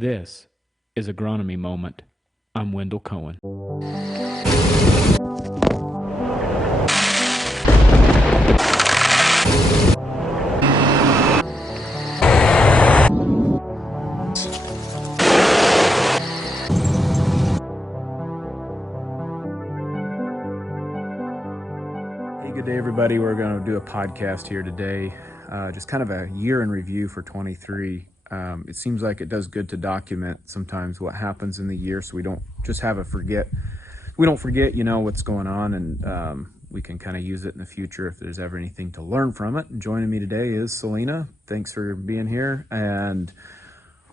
This is Agronomy Moment. I'm Wendell Cohen. Hey, good day, everybody. We're going to do a podcast here today, just kind of a year in review for 23. It seems like it does good to document sometimes what happens in the year, so we don't just have we don't forget, what's going on, and we can kind of use it in the future if there's ever anything to learn from it. And joining me today is Celena. Thanks for being here, and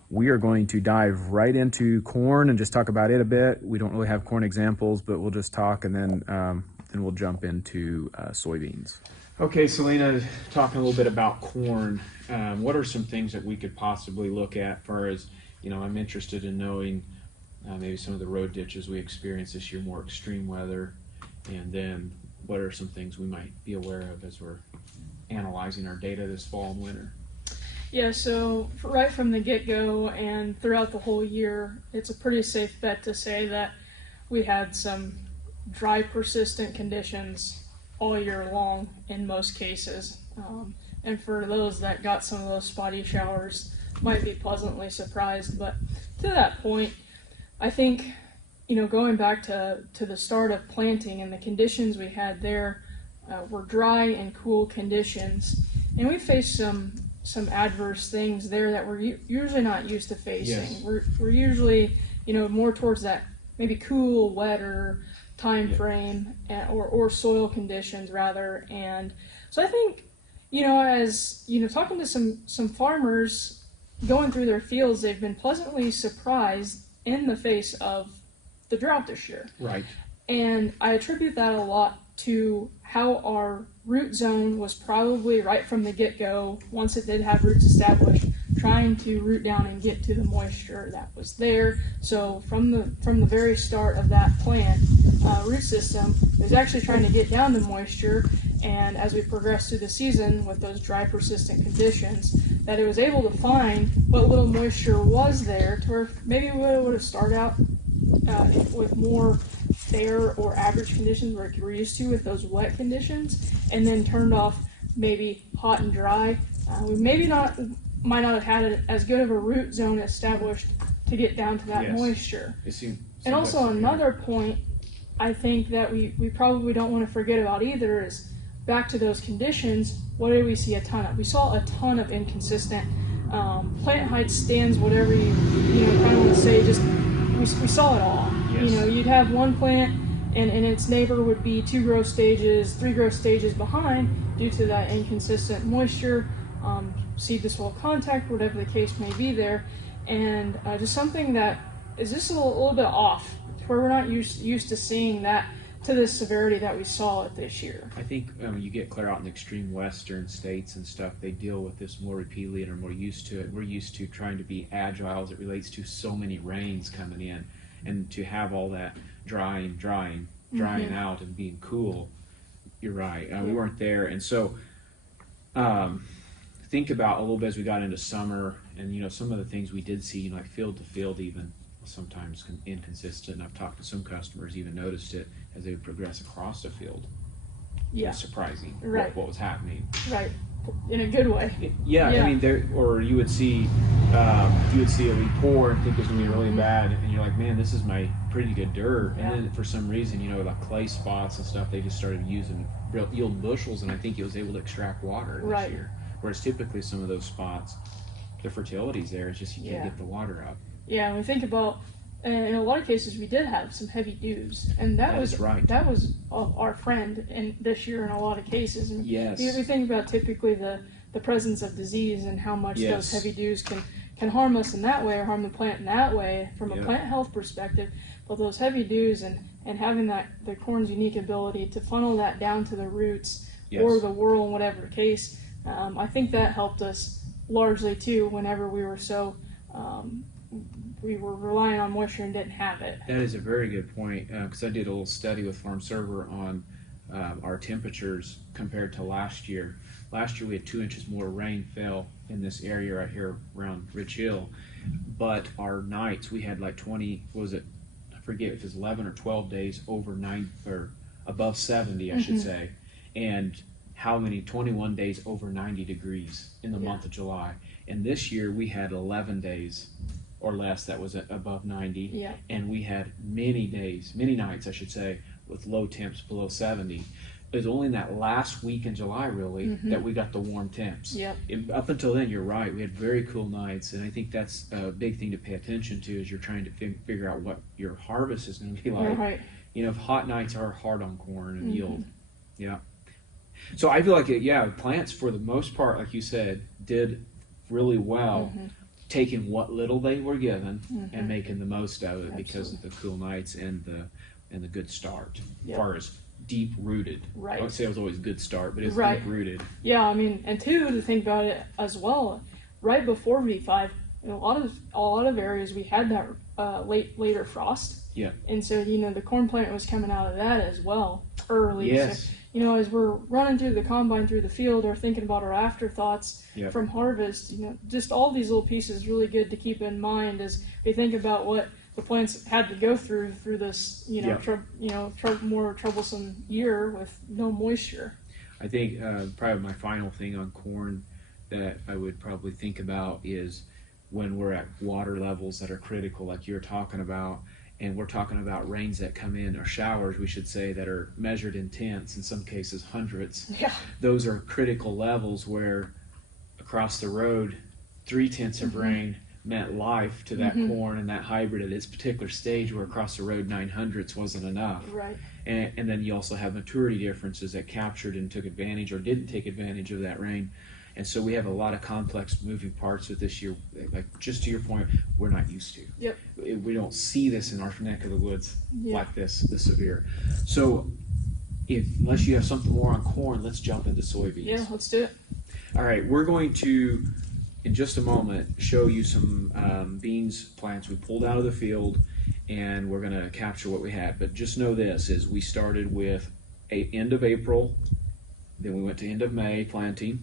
we are going to dive right into corn and just talk about it a bit. We don't really have corn examples, but we'll just talk, and then we'll jump into soybeans. Okay, Celena, talking a little bit about corn. What are some things that we could possibly look at for as, I'm interested in knowing maybe some of the road ditches we experienced this year, more extreme weather, and then what are some things we might be aware of as we're analyzing our data this fall and winter? Yeah, so right from the get-go and throughout the whole year, it's a pretty safe bet to say that we had some dry, persistent conditions all year long in most cases. And for those that got some of those spotty showers, might be pleasantly surprised. But to that point, I think, going back to the start of planting and the conditions we had there were dry and cool conditions. And we faced some adverse things there that we're usually not used to facing. Yes. We're usually, more towards that maybe cool, wetter time frame, or soil conditions rather. And so I think, as talking to some farmers going through their fields, they've been pleasantly surprised in the face of the drought this year. Right. And I attribute that a lot to how our root zone was probably right from the get-go, once it did have roots established, trying to root down and get to the moisture that was there. So from the very start of that plant root system, it was actually trying to get down to moisture, and as we progressed through the season with those dry, persistent conditions, that it was able to find what little moisture was there to where maybe we would have started out with more fair or average conditions where we're used to with those wet conditions, and then turned off maybe hot and dry. We might not have had as good of a root zone established to get down to that moisture. And also another point I think that we probably don't want to forget about either is back to those conditions, what did we see a ton of? We saw a ton of inconsistent plant height stands, whatever you kind of want to say, just we saw it all. Yes. You'd have one plant and its neighbor would be 2 growth stages, 3 growth stages behind due to that inconsistent moisture, seed to soil contact, whatever the case may be there, and just something that is just a little bit off, where we're not used to seeing that to the severity that we saw it this year. I think you get clear out in the extreme western states and stuff, they deal with this more repeatedly and are more used to it. We're used to trying to be agile as it relates to so many rains coming in, and to have all that drying out and being cool. You're right. We weren't there, and so think about a little bit as we got into summer, and some of the things we did see, like field to field, even sometimes inconsistent. I've talked to some customers, even noticed it as they would progress across the field. Yeah, it was surprising. Right. What was happening. Right, in a good way. Yeah. I mean, you would see a report and think it was gonna be really bad, and you're like, man, this is my pretty good dirt. And then for some reason, like clay spots and stuff, they just started using real yield bushels, and I think it was able to extract water this year. Whereas typically some of those spots, the fertility's there, it's just you can't get the water up. Yeah, and we think about, in a lot of cases, we did have some heavy dews, and that was our friend in this year in a lot of cases. And yes. We think about typically the presence of disease and how much those heavy dews can harm us in that way, or harm the plant in that way from a plant health perspective. But those heavy dews and having the corn's unique ability to funnel that down to the roots or the whorl in whatever case, I think that helped us largely too whenever we were we were relying on moisture and didn't have it. That is a very good point, because I did a little study with Farm Server on our temperatures compared to last year. Last year we had 2 inches more rain fell in this area right here around Rich Hill, but our nights, we had like 20, what was it? I forget if it's 11 or 12 days over 9 or above 70, I should say. And how many? 21 days over 90 degrees in the month of July. And this year we had 11 days or less that was above 90. Yeah. And we had many days, many nights, I should say, with low temps below 70. It was only in that last week in July, really, that we got the warm temps. Yep. Up until then, you're right. We had very cool nights, and I think that's a big thing to pay attention to as you're trying to figure out what your harvest is going to be like. Right. You know, if hot nights are hard on corn and yield. Yeah. So I feel like, plants for the most part, like you said, did really well, taking what little they were given and making the most of it because of the cool nights and the good start. As far as deep rooted. Right. I would say it was always a good start, but it's Right. deep rooted. Yeah, I mean, and two, to think about it as well, right before V5, in a lot of areas we had that later frost. Yeah. And so, the corn plant was coming out of that as well early. Yes. So, as we're running through the combine through the field or thinking about our afterthoughts from harvest, just all these little pieces really good to keep in mind as we think about what the plants had to go through this, more troublesome year with no moisture. I think probably my final thing on corn that I would probably think about is when we're at water levels that are critical, like you're talking about, and we're talking about rains that come in, or showers, we should say, that are measured in tenths, in some cases hundreds. Yeah. Those are critical levels where across the road, 3/10 of rain meant life to that corn and that hybrid at its particular stage, where across the road 900ths wasn't enough. Right. And then you also have maturity differences that captured and took advantage or didn't take advantage of that rain. And so we have a lot of complex moving parts with this year. Like, just to your point, we're not used to. Yep. We don't see this in our neck of the woods Yeah. like this severe. So unless you have something more on corn, let's jump into soybeans. Yeah, let's do it. All right, we're going to, in just a moment, show you some beans plants we pulled out of the field, and we're going to capture what we had. But just know this, is we started with end of April, then we went to end of May planting,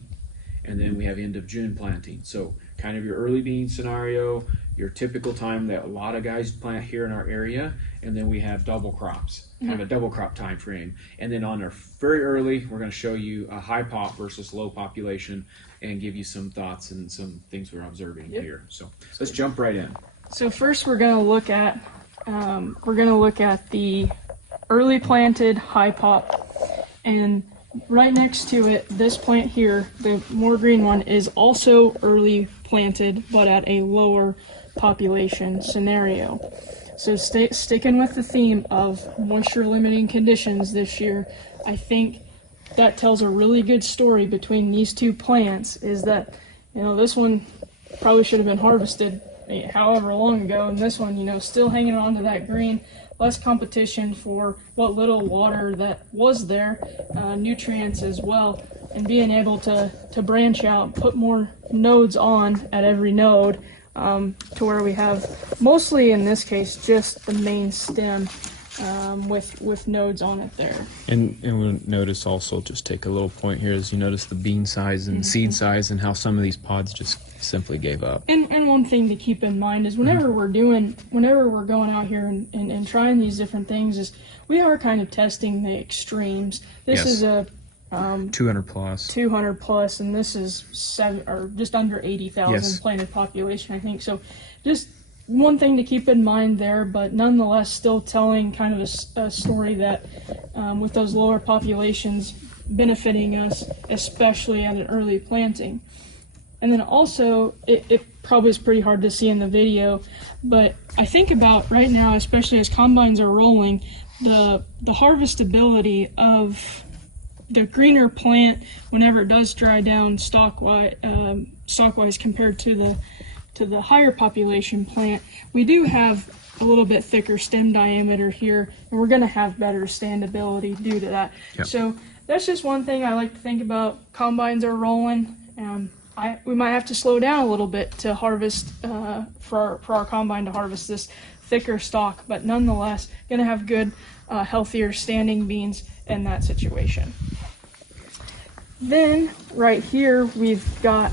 and then we have end of June planting. So kind of your early bean scenario, your typical time that a lot of guys plant here in our area, and then we have double crops, kind of a double crop time frame. And then on our very early, we're going to show you a high pop versus low population and give you some thoughts and some things we're observing here. So let's jump right in. So first we're going to look at the early planted high pop, and right next to it, this plant here, the more green one, is also early planted, but at a lower population scenario. So sticking with the theme of moisture limiting conditions this year, I think that tells a really good story between these two plants, is that, this one probably should have been harvested however long ago, and this one, still hanging on to that green, less competition for what little water that was there, nutrients as well, and being able to branch out, put more nodes on at every node, to where we have, mostly in this case, just the main stem with nodes on it there. And we'll notice also, just take a little point here, as you notice the bean size and seed size and how some of these pods just simply gave up. And one thing to keep in mind is whenever we're going out here and trying these different things, is we are kind of testing the extremes. This is a 200 plus. 200 plus, and this is just under 80,000 Yes. planted population, I think. So just one thing to keep in mind there, but nonetheless still telling kind of a story that with those lower populations benefiting us, especially at an early planting. And then also, it probably is pretty hard to see in the video, but I think about right now, especially as combines are rolling, the harvestability of the greener plant whenever it does dry down stalkwise compared to the higher population plant, we do have a little bit thicker stem diameter here, and we're going to have better standability due to that. Yep. So that's just one thing I like to think about. Combines are rolling. We might have to slow down a little bit to harvest for our combine to harvest this thicker stalk, but nonetheless going to have good, healthier standing beans in that situation. Then right here we've got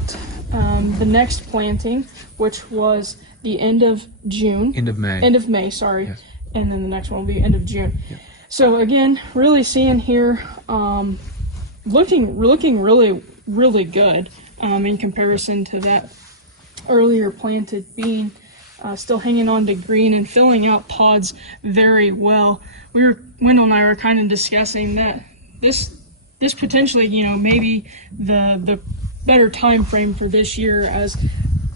the next planting, which was the end of June. End of May. End of May, sorry. Yes. And then the next one will be end of June. So again, really seeing here, looking really, really good in comparison to that earlier planted bean. Still hanging on to green and filling out pods very well. Wendell and I were kind of discussing that this potentially, maybe the better time frame for this year, as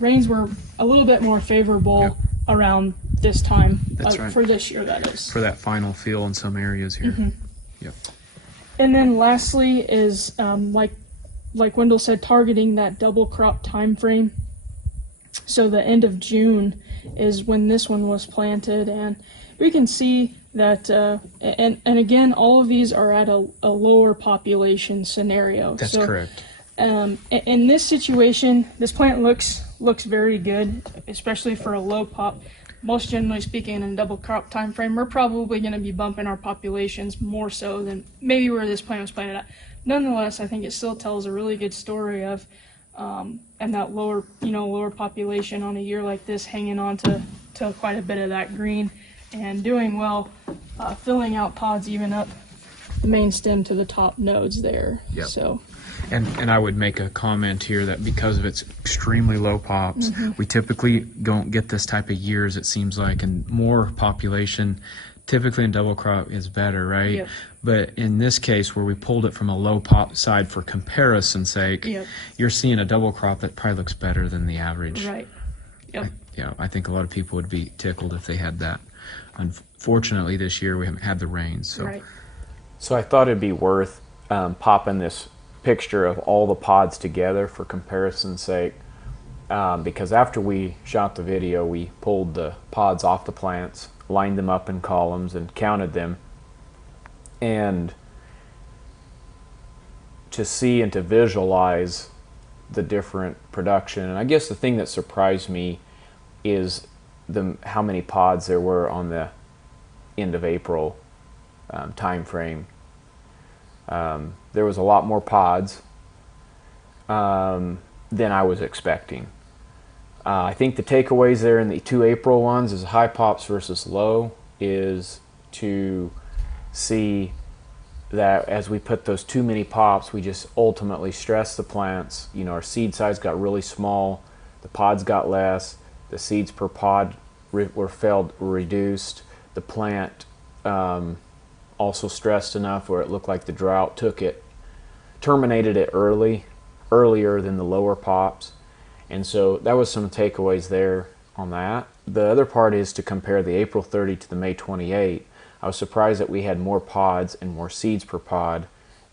rains were a little bit more favorable around this time. That's right. For this year, that is. For that final fill in some areas here. Mm-hmm. Yep. And then lastly is like Wendell said, targeting that double crop time frame. So the end of June is when this one was planted, and we can see that, and again, all of these are at a lower population scenario. That's correct. In this situation, this plant looks very good, especially for a low pop. Most generally speaking, in a double crop time frame, we're probably going to be bumping our populations more so than maybe where this plant was planted at. Nonetheless, I think it still tells a really good story of, and that lower population on a year like this, hanging on to quite a bit of that green and doing well, filling out pods even up the main stem to the top nodes there. Yep. So. And I would make a comment here that because of its extremely low pops, we typically don't get this type of years, it seems like, and more population typically in double crop is better, right? Yep. But in this case, where we pulled it from a low pop side for comparison's sake, Yep. you're seeing a double crop that probably looks better than the average. Right. Yep. I think a lot of people would be tickled if they had that. Unfortunately, this year we haven't had the rains. So. Right. So I thought it'd be worth popping this picture of all the pods together for comparison's sake, because after we shot the video, we pulled the pods off the plants, lined them up in columns, and counted them. And to see and to visualize the different production, and I guess the thing that surprised me is how many pods there were on the end of April time frame. There was a lot more pods than I was expecting. I think the takeaways there in the 2 April ones is high pops versus low, is to see that as we put those too many pops, we just ultimately stress the plants. Our seed size got really small, the pods got less, the seeds per pod were reduced, the plant also stressed enough where it looked like the drought terminated it earlier than the lower pops. And so that was some takeaways there on that. The other part is to compare the April 30 to the May 28. I was surprised that we had more pods and more seeds per pod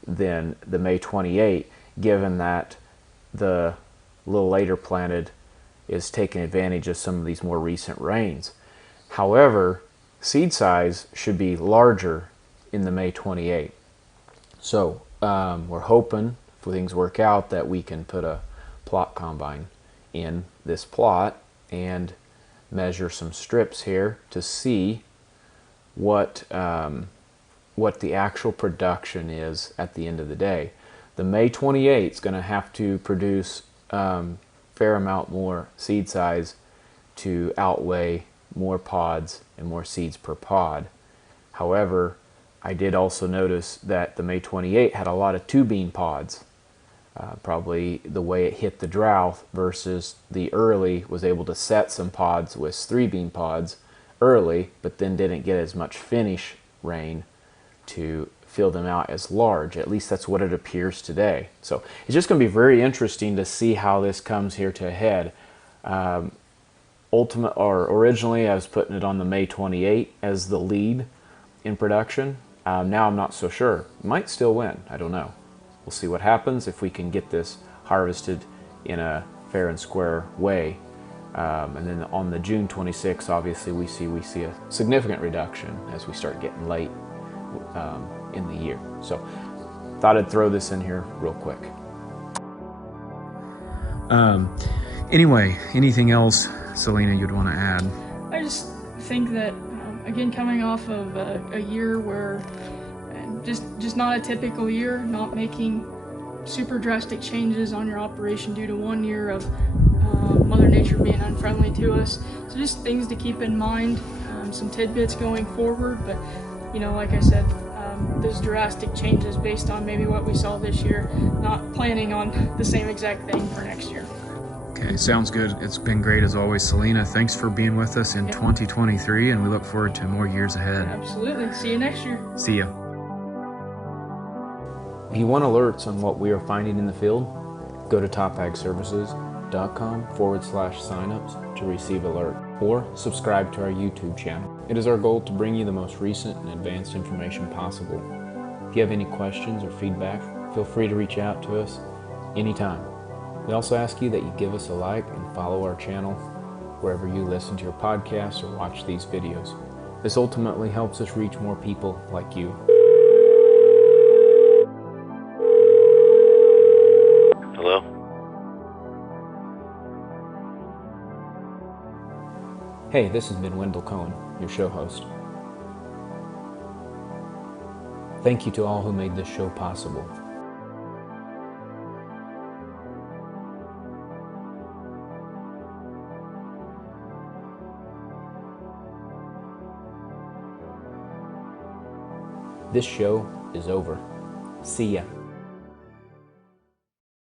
than the May 28, given that the little later planted is taking advantage of some of these more recent rains. However, seed size should be larger in the May 28. So we're hoping, if things work out, that we can put a plot combine in this plot and measure some strips here to see what the actual production is at the end of the day. The May 28 is going to have to produce fair amount more seed size to outweigh more pods and more seeds per pod. However, I did also notice that the May 28 had a lot of 2-bean pods. Probably the way it hit the drought versus the early was able to set some pods with 3-bean pods early, but then didn't get as much finish rain to fill them out as large. At least that's what it appears today. So it's just going to be very interesting to see how this comes here to a head. Originally I was putting it on the May 28 as the lead in production. Now I'm not so sure. Might still win. I don't know. We'll see what happens if we can get this harvested in a fair and square way. And then on the June 26th, obviously we see a significant reduction as we start getting late in the year. So thought I'd throw this in here real quick. Anyway, anything else, Celena, you'd want to add? I just think that, again, coming off of a year where just not a typical year, not making super drastic changes on your operation due to 1 year of Mother Nature being unfriendly to us. So just things to keep in mind, some tidbits going forward. But like I said, those drastic changes based on maybe what we saw this year, not planning on the same exact thing for next year. Okay, sounds good. It's been great as always, Celena. Thanks for being with us in 2023, and we look forward to more years ahead. Absolutely. See you next year. See ya. If you want alerts on what we are finding in the field, go to topagservices.com/signups to receive alert, or subscribe to our YouTube channel. It is our goal to bring you the most recent and advanced information possible. If you have any questions or feedback, feel free to reach out to us anytime. We also ask you that you give us a like and follow our channel wherever you listen to your podcasts or watch these videos. This ultimately helps us reach more people like you. Hello? Hey, this has been Wendell Cohen, your show host. Thank you to all who made this show possible. This show is over. See ya.